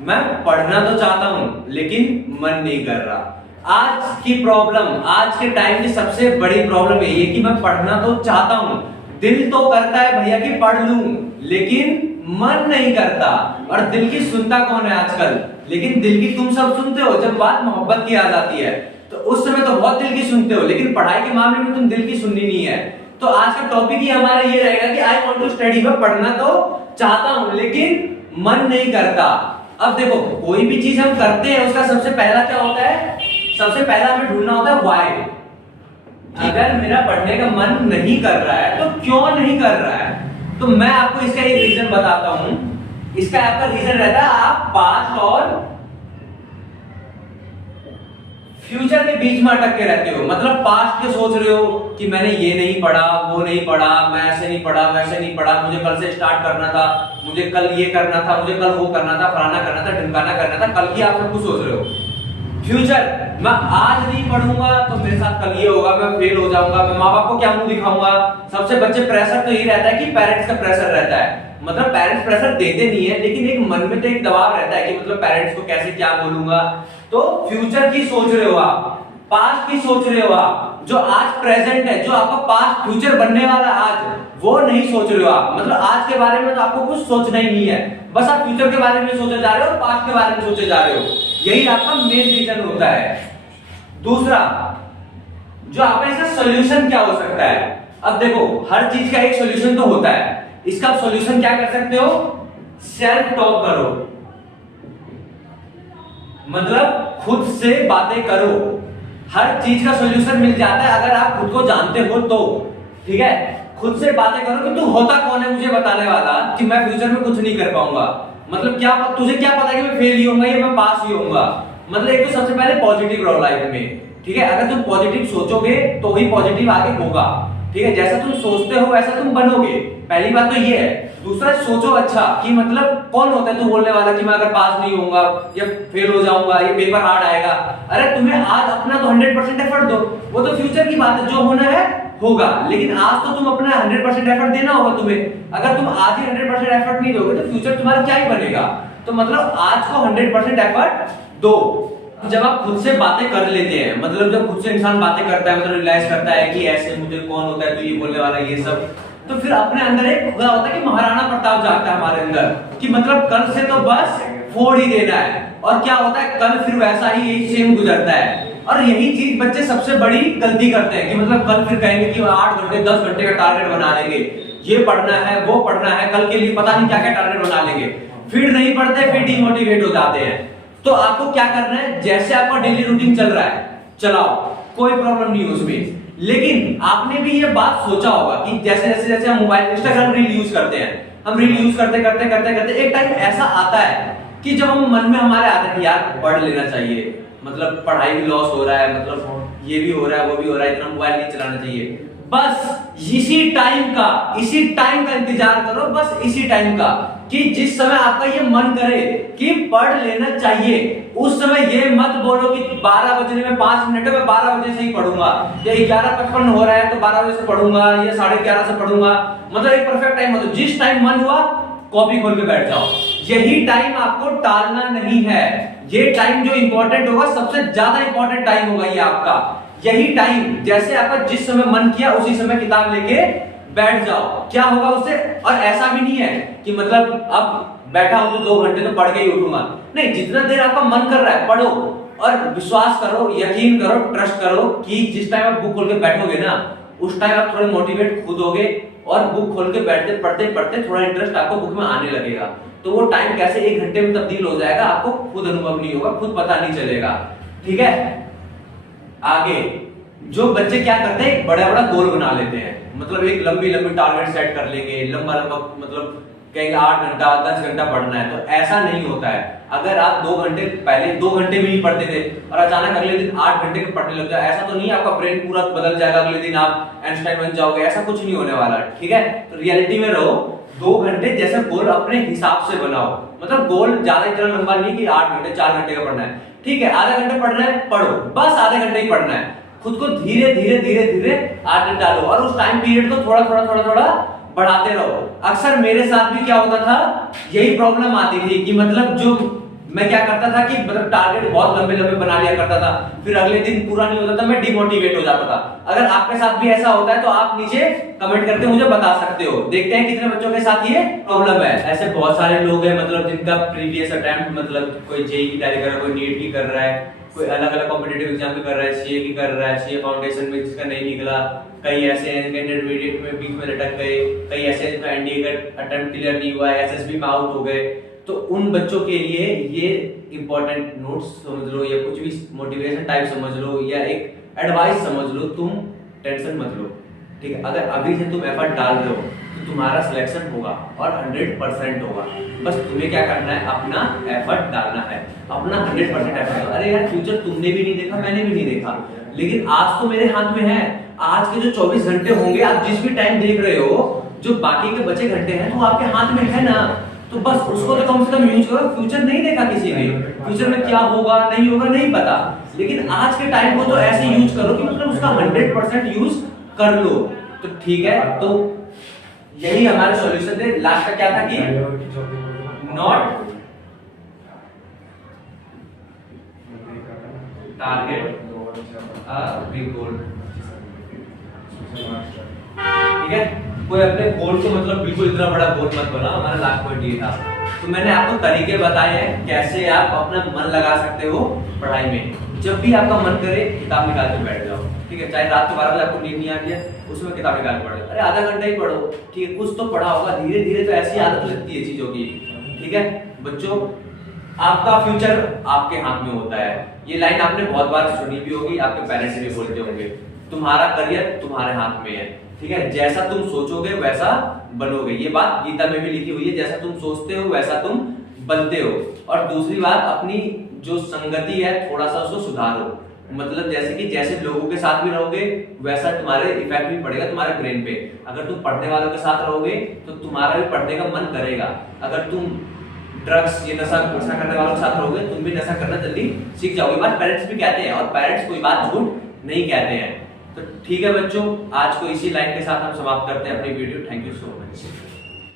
मैं पढ़ना तो चाहता हूं लेकिन मन नहीं कर रहा। आज की प्रॉब्लम, आज के टाइम की सबसे बड़ी प्रॉब्लम यही है कि मैं पढ़ना तो चाहता हूं, दिल तो करता है भैया कि पढ़ लूं, लेकिन मन नहीं करता। और दिल की सुनता कौन है आजकल? लेकिन दिल की तुम सब सुनते हो जब बात मोहब्बत की आ जाती है, तो उस समय तो बहुत दिल की सुनते हो, लेकिन पढ़ाई के मामले में तुम दिल की सुननी नहीं है। तो आज का टॉपिक ही हमारा ये रहेगा कि आई वांट टू स्टडी, मैं पढ़ना तो चाहता हूं लेकिन मन नहीं करता। अब देखो, कोई भी चीज हम करते हैं उसका सबसे पहला क्या होता है? सबसे पहला हमें ढूंढना होता है व्हाई। अगर मेरा पढ़ने का मन नहीं कर रहा है तो क्यों नहीं कर रहा है? तो मैं आपको इसका एक रीजन बताता हूं। इसका आपका रीजन रहता है आप पास्ट और फ्यूचर के बीच में अटक के रहते हो। मतलब पास्ट के सोच रहे हो कि मैंने ये नहीं पढ़ा, वो नहीं पढ़ा, मैं ऐसे नहीं पढ़ा, वैसे नहीं पढ़ा, मुझे कल से स्टार्ट करना था, मुझे कल ये करना था, मुझे कल वो करना था, फलाना करना था, ढिमकाना करना था, कल की आप सब कुछ सोच रहे हो। फ्यूचर, मैं आज नहीं पढ़ूंगा तो मेरे साथ कल ये होगा, मैं फेल हो जाऊंगा, मैं माँ बाप को क्या मुंह दिखाऊंगा। सबसे बच्चे प्रेशर तो यही रहता है कि पेरेंट्स का प्रेशर रहता है। मतलब पेरेंट्स प्रेशर देते नहीं है, लेकिन एक मन में तो एक दबाव रहता है कि मतलब पेरेंट्स को कैसे क्या बोलूंगा। तो फ्यूचर की सोच रहे हो आप, पास्ट की सोच रहे हो आप, जो आज प्रेजेंट है, जो आपका पास्ट फ्यूचर बनने वाला आज, वो नहीं सोच रहे हो आप। मतलब आज के बारे में तो आपको कुछ सोचना ही नहीं है, बस आप फ्यूचर के बारे में सोचे जा रहे हो और पास्ट के बारे में सोचे जा रहे हो। यही आपका मेन रीजन होता है। दूसरा, जो आपका इसका सोल्यूशन क्या हो सकता है? अब देखो, हर चीज का एक सोल्यूशन तो होता है। इसका सोल्यूशन क्या कर सकते हो? सेल्फ टॉक करो, मतलब खुद से बातें करो। हर चीज का सोल्यूशन मिल जाता है अगर आप खुद को जानते हो तो। ठीक है, खुद से बातें करो कि तू होता कौन है मुझे बताने वाला कि मैं फ्यूचर में कुछ नहीं कर पाऊंगा। मतलब क्या तुझे क्या पता कि मैं फेल ही होऊंगा या मैं पास ही होऊंगा? मतलब एक तो सबसे पहले पॉजिटिव रहो लाइफ में। ठीक है, अगर तुम पॉजिटिव सोचोगे तो ही पॉजिटिव आगे होगा। ठीक है, जैसा तुम सोचते हो वैसा तुम बनोगे, पहली बात तो ये है। दूसरा, सोचो अच्छा कि मतलब कौन होता है तू बोलने वाला कि मैं अगर पास नहीं होऊंगा या फेल हो जाऊंगा, ये पेपर हार्ड आएगा। अरे तुम्हें आज अपना तो 100% एफर्ट दो, वो तो फ्यूचर की बात है, जो होना है होगा, लेकिन आज तो तुम अपना 100% एफर्ट देना होगा तुम्हें। अगर तुम आज ही 100% एफर्ट नहीं दोगे तो फ्यूचर तुम्हारा क्या ही बनेगा? तो मतलब आज को 100% एफर्ट दो। जब आप खुद से बातें कर लेते हैं, मतलब जब खुद से इंसान बातें करता है, मतलब रियलाइज करता है कि ऐसे मुझे कौन होता है तो ये बोलने वाला ये सब, तो फिर अपने अंदर एक क्या होता है कि महाराणा प्रताप जागता है हमारे अंदर कि मतलब कल से तो बस फोड़ ही देना है। और क्या होता है, कल फिर वैसा ही यही सेम गुजरता है। और यही चीज बच्चे सबसे बड़ी गलती करते हैं कि मतलब कल फिर कहेंगे कि 8 घंटे 10 घंटे का टारगेट बना लेंगे, ये पढ़ना है वो पढ़ना है, कल के लिए पता नहीं क्या क्या टारगेट बना लेंगे, फिर नहीं पढ़ते, फिर डिमोटिवेट हो जाते हैं। तो आपको क्या करना है, जैसे आपका डेली रूटीन चल रहा है चलाओ, कोई प्रॉब्लम नहीं है उसमें। लेकिन आपने भी ये बात सोचा होगा कि जैसे जैसे जैसे हम मोबाइल इंस्टाग्राम रील यूज करते हैं, हम रील यूज करते करते करते करते एक टाइम ऐसा आता है कि जब हम मन में हमारे आता है कि यार पढ़ लेना चाहिए, मतलब पढ़ाई भी लॉस हो रहा है, मतलब ये भी हो रहा है वो भी हो रहा है, इतना मोबाइल नहीं चलाना चाहिए। बस इसी टाइम का इंतजार करो, बस इसी टाइम का कि जिस समय आपका ये मन करे कि पढ़ लेना चाहिए, उस समय ये मत बोलो कि 12 बजने में 5 मिनट है, मैं 12 बजे से ही पढ़ूंगा, या 11:55 हो रहा है तो 12 बजे से पढ़ूंगा या 11:30 से पढ़ूंगा। मतलब एक परफेक्ट टाइम हो, जिस टाइम मन हुआ कॉपी खोल के बैठ जाओ। यही टाइम आपको टालना नहीं है। ये टाइम जो इंपॉर्टेंट होगा, सबसे ज्यादा इंपॉर्टेंट टाइम होगा ये आपका। यही टाइम, जैसे आपका जिस समय मन किया उसी समय किताब लेके बैठ जाओ। क्या होगा उससे? और ऐसा भी नहीं है कि मतलब अब बैठा हूं तो 2 घंटे तो पढ़ के ही उठूंगा, नहीं, जितना देर आपका मन कर रहा है पढ़ो। और विश्वास करो, यकीन करो, ट्रस्ट करो कि जिस टाइम आप बुक खोल के बैठोगे ना, उस टाइम आप थोड़े मोटिवेट खुद होगे और बुक खोल के बैठते पढ़ते पढ़ते थोड़ा इंटरेस्ट आपको बुक में आने लगेगा। तो वो टाइम कैसे 1 घंटे में तब्दील हो जाएगा आपको खुद अनुभव नहीं होगा, खुद पता नहीं चलेगा। ठीक है, आगे जो बच्चे क्या करते हैं, बड़ा बड़ा गोल बना लेते हैं, मतलब एक लंबी लंबी टारगेट सेट कर लेंगे, लंबा लंबा, मतलब कहेंगे 8 घंटा 10 घंटा पढ़ना है। तो ऐसा नहीं होता है। अगर आप 2 घंटे पहले 2 घंटे भी नहीं पढ़ते थे और अचानक अगले दिन 8 घंटे पढ़ने लग जाए, ऐसा तो नहीं आपका ब्रेन पूरा बदल जाएगा, अगले दिन आप आइंस्टाइन बन जाओगे, ऐसा कुछ नहीं होने वाला। ठीक है, तो रियलिटी में रहो, 2 घंटे जैसे गोल अपने हिसाब से बनाओ। मतलब गोल ज्यादा इतना लंबा नहीं कि 8 घंटे 4 घंटे का पढ़ना है। ठीक है, आधा घंटा पढ़ना है पढ़ो, बस आधे घंटे ही पढ़ना है। खुद को धीरे धीरे धीरे धीरे आदत डालो और उस टाइम पीरियड को थोड़ा थोड़ा थोड़ा थोड़ा बढ़ाते रहो। अक्सर मेरे साथ भी क्या होता था, यही प्रॉब्लम आती थी कि मतलब जो मैं क्या करता था कि मतलब टारगेट बहुत लंबे लंबे बना लिया करता था, फिर अगले दिन पूरा नहीं होता था, मैं डिमोटिवेट हो जाता था। अगर आपके साथ भी ऐसा होता है तो आप नीचे कमेंट करके मुझे बता सकते हो। देखते हैं कितने बच्चों के साथ ये प्रॉब्लम है। ऐसे बहुत सारे लोग हैं मतलब जिनका प्रीवियस अटेम्प्ट मतलब कोई जेईई की तैयारी कर रहा है, कोई नीट की कर रहा है, कोई अलग अलग कॉम्पिटिटिव एग्जाम की कर रहा है, सीए की कर रहा है, सीए फाउंडेशन में जिसका नहीं निकला, कई ऐसे हैं इंटरमीडिएट में बीच में लटक गए, कई ऐसे जिनका एनडीए का अटेम्प्ट क्लियर नहीं हुआ है, एसएसबी में आउट हो गए। तो उन बच्चों के लिए ये इंपॉर्टेंट नोट्स समझ लो, या कुछ भी मोटिवेशन टाइप समझ लो, या एक एडवाइस समझ लो, तुम टेंशन मत लो, ठीक है। अगर अभी से तुम एफर्ट डाल रहे हो तो तुम्हारा सिलेक्शन होगा और 100% होगा। बस तुम्हें क्या करना है, अपना एफर्ट डालना है, अपना 100% एफर्ट। अरे यार फ्यूचर तुमने भी नहीं देखा, मैंने भी नहीं देखा, लेकिन आज तो मेरे हाथ में है। आज के जो 24 घंटे होंगे, आप जिस भी टाइम देख रहे हो, जो बाकी के बचे घंटे हैं तो आपके हाथ में है ना, तो बस उसको तो कम से कम यूज करो। फ्यूचर नहीं देखा किसी ने, फ्यूचर में क्या होगा नहीं होगा नहीं पता, लेकिन आज के टाइम को तो ऐसे यूज करो कि मतलब उसका 100% यूज कर लो। तो ठीक है, तो यही हमारे सॉल्यूशन थे। लास्ट का क्या था कि नॉट टारगेट बिग गोल, ठीक है। कोई अपने गोल को मतलब बिल्कुल इतना बड़ा गोल मत बना, हमारा लास्ट पॉइंट ये था। तो मैंने आपको तरीके बताए हैं कैसे आप अपना मन लगा सकते हो पढ़ाई में। जब भी आपका मन करे किताब निकाल के बैठ जाओ, ठीक है। चाहे रात को 12 बजे आपको नींद नहीं आ रही है, उसमें किताब निकाल के पढ़ लो, अरे आधा घंटा ही पढ़ो, ठीक है। कुछ तो पढ़ा होगा, धीरे धीरे तो ऐसी आदत लगती है चीजों की, ठीक है। बच्चों, आपका फ्यूचर आपके हाथ में होता है। ये लाइन आपने बहुत बार सुनी भी होगी, आपके पेरेंट्स भी बोलते होंगे, तुम्हारा करियर तुम्हारे हाथ में है, ठीक है। जैसा तुम सोचोगे वैसा बनोगे, ये बात गीता में भी लिखी हुई है। जैसा तुम सोचते हो वैसा तुम बनते हो। और दूसरी बात, अपनी जो संगति है थोड़ा सा उसको सुधारो। मतलब जैसे कि जैसे लोगों के साथ भी रहोगे वैसा तुम्हारे इफेक्ट भी पड़ेगा तुम्हारे ब्रेन पे। अगर तुम पढ़ने वालों के साथ रहोगे तो तुम्हारा भी पढ़ने का मन करेगा। अगर तुम ड्रग्स ये नशा करने वालों के साथ रहोगे, तुम भी नशा करना जल्दी सीख जाओगे। बात पेरेंट्स भी कहते हैं, और पेरेंट्स कोई बात झूठ नहीं कहते हैं। तो ठीक है बच्चों, आज को इसी लाइन के साथ हम समाप्त करते हैं अपनी video. Thank you so much.